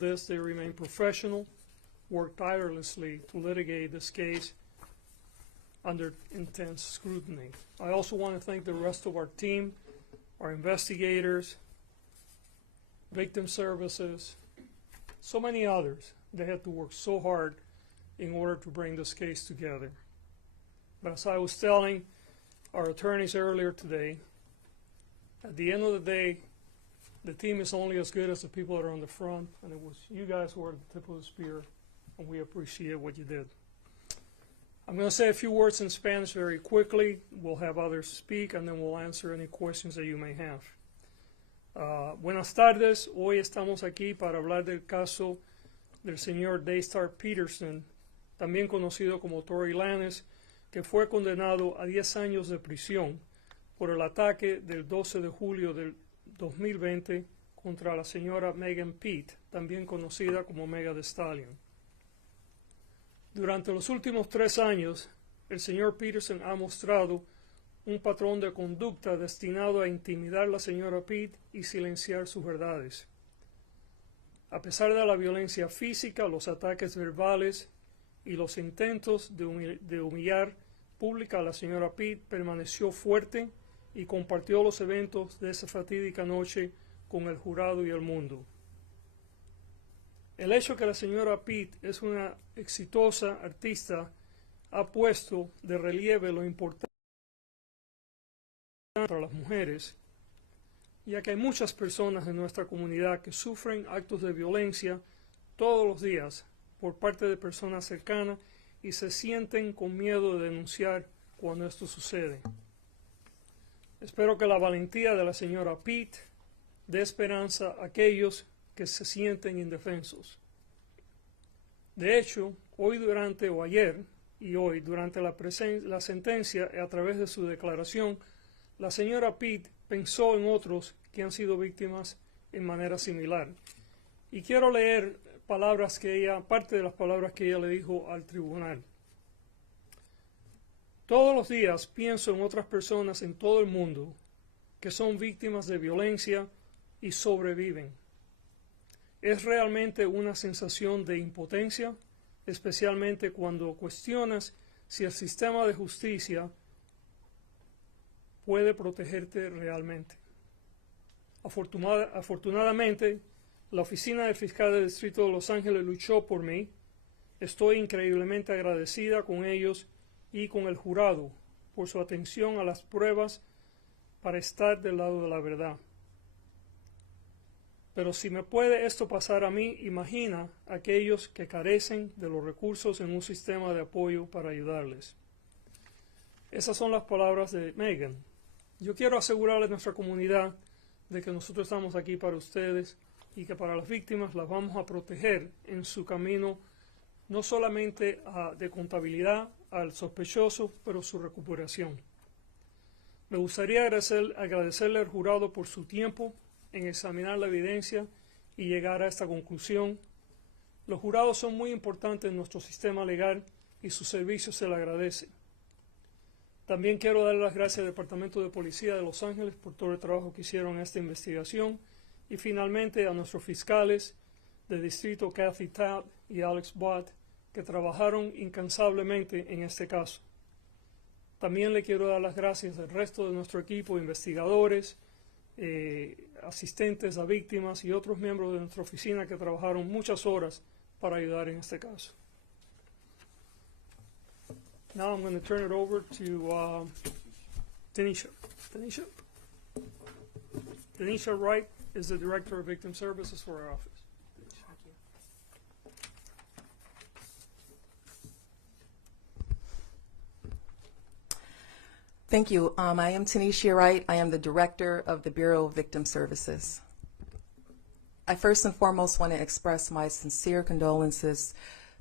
this, they remain professional, work tirelessly to litigate this case under intense scrutiny. I also want to thank the rest of our team, our investigators, victim services, so many others. They had to work so hard in order to bring this case together. But as I was telling our attorneys earlier today, at the end of the day, the team is only as good as the people that are on the front, and it was you guys who were at the tip of the spear, and we appreciate what you did. I'm going to say a few words in Spanish very quickly. We'll have others speak, and then we'll answer any questions that you may have. Buenas tardes. Hoy estamos aquí para hablar del caso del señor Daystar Peterson, también conocido como Tory Lanez, que fue condenado a 10 años de prisión por el ataque del 12 de julio del 2020 contra la señora Megan Pete, también conocida como Megan Thee Stallion. Durante los últimos 3 años, el señor Peterson ha mostrado un patrón de conducta destinado a intimidar a la señora Pete y silenciar sus verdades. A pesar de la violencia física, los ataques verbales y los intentos de humillar pública a la señora Pete, permaneció fuerte y compartió los eventos de esa fatídica noche con el jurado y el mundo. El hecho que la señora Pete es una exitosa artista ha puesto de relieve lo importante para las mujeres, ya que hay muchas personas en nuestra comunidad que sufren actos de violencia todos los días por parte de personas cercanas y se sienten con miedo de denunciar cuando esto sucede. Espero que la valentía de la señora Pete dé esperanza a aquellos que se sienten indefensos. De hecho, ayer y hoy, durante la sentencia, a través de su declaración, la señora Pete pensó en otros que han sido víctimas en manera similar. Y quiero leer parte de las palabras que ella le dijo al tribunal. Todos los días pienso en otras personas en todo el mundo que son víctimas de violencia y sobreviven. Es realmente una sensación de impotencia, especialmente cuando cuestionas si el sistema de justicia puede protegerte realmente. Afortunadamente, la oficina del fiscal del Distrito de Los Ángeles luchó por mí. Estoy increíblemente agradecida con ellos y con el jurado por su atención a las pruebas para estar del lado de la verdad. Pero si me puede esto pasar a mí, imagina a aquellos que carecen de los recursos en un sistema de apoyo para ayudarles. Esas son las palabras de Megan. Yo quiero asegurarle a nuestra comunidad de que nosotros estamos aquí para ustedes y que para las víctimas las vamos a proteger en su camino, no solamente de contabilidad al sospechoso, pero su recuperación. Me gustaría agradecerle al jurado por su tiempo en examinar la evidencia y llegar a esta conclusión. Los jurados son muy importantes en nuestro sistema legal y su servicio se le agradece. También quiero dar las gracias al Departamento de Policía de Los Ángeles por todo el trabajo que hicieron en esta investigación y finalmente a nuestros fiscales de distrito Kathy Tapp y Alex Bott que trabajaron incansablemente en este caso. También le quiero dar las gracias al resto de nuestro equipo de investigadores, asistentes a víctimas y otros miembros de nuestra oficina que trabajaron muchas horas para ayudar en este caso. Now I'm going to turn it over to Tanisha. Tanisha Wright is the Director of Victim Services for our office. Thank you. I am Tanisha Wright. I am the Director of the Bureau of Victim Services. I first and foremost want to express my sincere condolences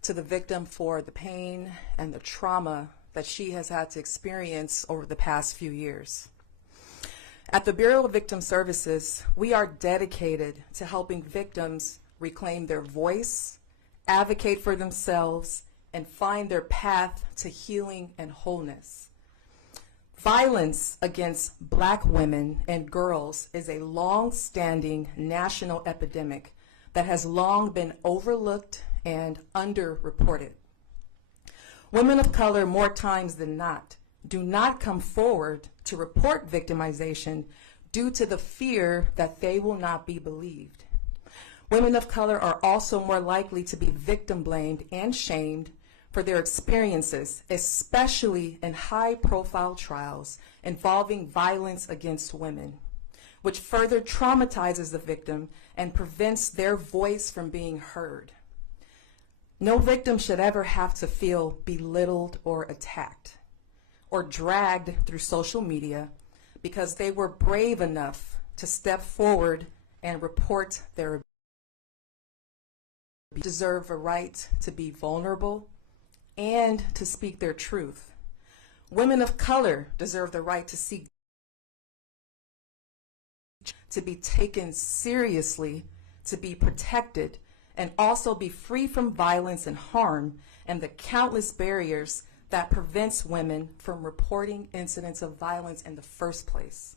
to the victim for the pain and the trauma that she has had to experience over the past few years. At the Bureau of Victim Services, we are dedicated to helping victims reclaim their voice, advocate for themselves, and find their path to healing and wholeness. Violence against Black women and girls is a long-standing national epidemic, that has long been overlooked and underreported. Women of color, more times than not, do not come forward to report victimization due to the fear that they will not be believed. Women of color are also more likely to be victim blamed and shamed for their experiences, especially in high-profile trials involving violence against women, which further traumatizes the victim and prevents their voice from being heard. No victim should ever have to feel belittled or attacked or dragged through social media because they were brave enough to step forward and report their abuse. They deserve a right to be vulnerable and to speak their truth. Women of color deserve the right to seek, to be taken seriously, to be protected, and also be free from violence and harm and the countless barriers that prevents women from reporting incidents of violence in the first place.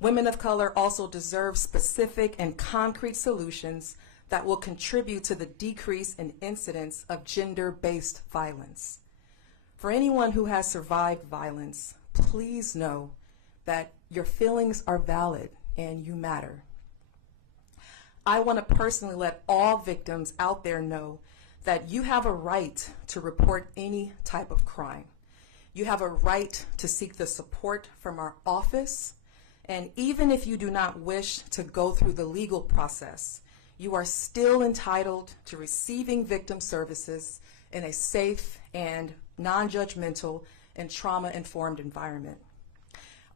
Women of color also deserve specific and concrete solutions that will contribute to the decrease in incidents of gender-based violence. For anyone who has survived violence, please know that your feelings are valid and you matter. I want to personally let all victims out there know that you have a right to report any type of crime. You have a right to seek the support from our office, and even if you do not wish to go through the legal process, you are still entitled to receiving victim services in a safe and non-judgmental and trauma-informed environment.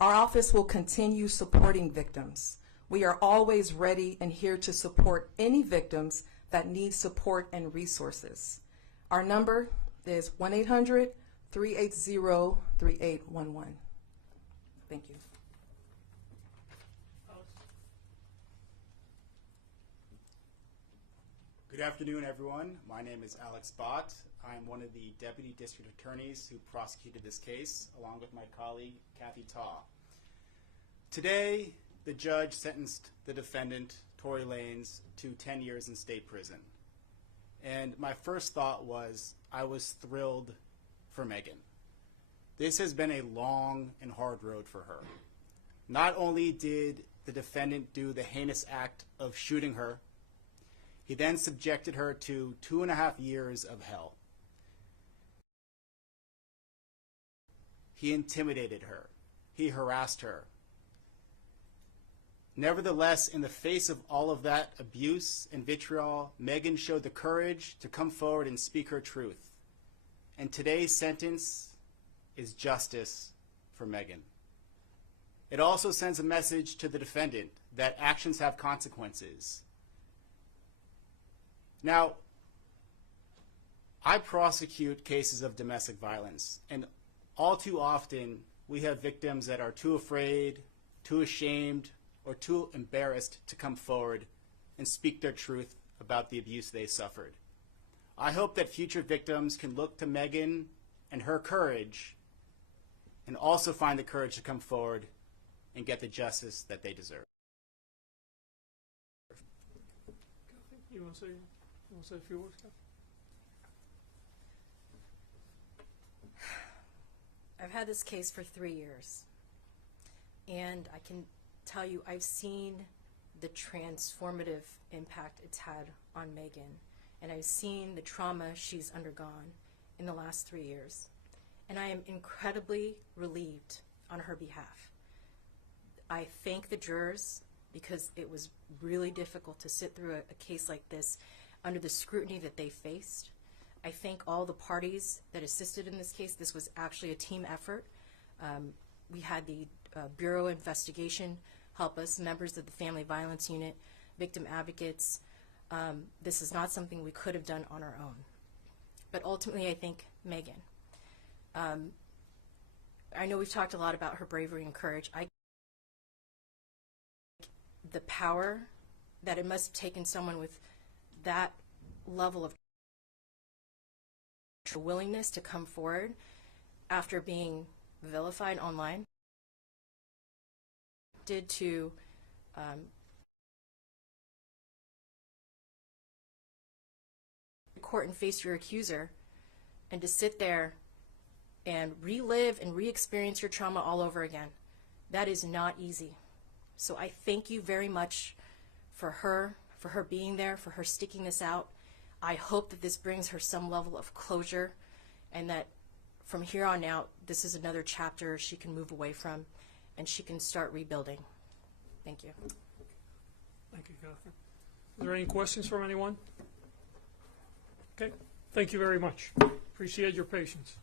Our office will continue supporting victims. We are always ready and here to support any victims that need support and resources. Our number is 1-800-380-3811. Thank you. Good afternoon, everyone. My name is Alex Bott. I'm one of the deputy district attorneys who prosecuted this case, along with my colleague, Kathy Taw. Today, the judge sentenced the defendant, Tory Lanez, to 10 years in state prison. And my first thought was, I was thrilled for Megan. This has been a long and hard road for her. Not only did the defendant do the heinous act of shooting her, he then subjected her to 2.5 years of hell. He intimidated her. He harassed her. Nevertheless, in the face of all of that abuse and vitriol, Megan showed the courage to come forward and speak her truth. And today's sentence is justice for Megan. It also sends a message to the defendant that actions have consequences. Now, I prosecute cases of domestic violence, and all too often we have victims that are too afraid, too ashamed, or too embarrassed to come forward and speak their truth about the abuse they suffered. I hope that future victims can look to Megan and her courage and also find the courage to come forward and get the justice that they deserve. You want to say a few words, Kathy? I've had this case for 3 years, and I can tell you I've seen the transformative impact it's had on Megan, and I've seen the trauma she's undergone in the last 3 years, and I am incredibly relieved on her behalf. I thank the jurors because it was really difficult to sit through a case like this under the scrutiny that they faced. I thank all the parties that assisted in this case. This was actually a team effort. We had the Bureau Investigation help us, members of the Family Violence Unit, victim advocates. This is not something we could have done on our own. But ultimately, I thank Megan. I know we've talked a lot about her bravery and courage. The power that it must have taken someone with that level of willingness to come forward after being vilified online did to court and face your accuser, and to sit there and relive and re-experience your trauma all over again. That is not easy. So I thank you very much for her being there, for her sticking this out. I hope that this brings her some level of closure, and that from here on out, this is another chapter she can move away from, and she can start rebuilding. Thank you. Thank you, Catherine. Are there any questions from anyone? Okay, thank you very much. Appreciate your patience.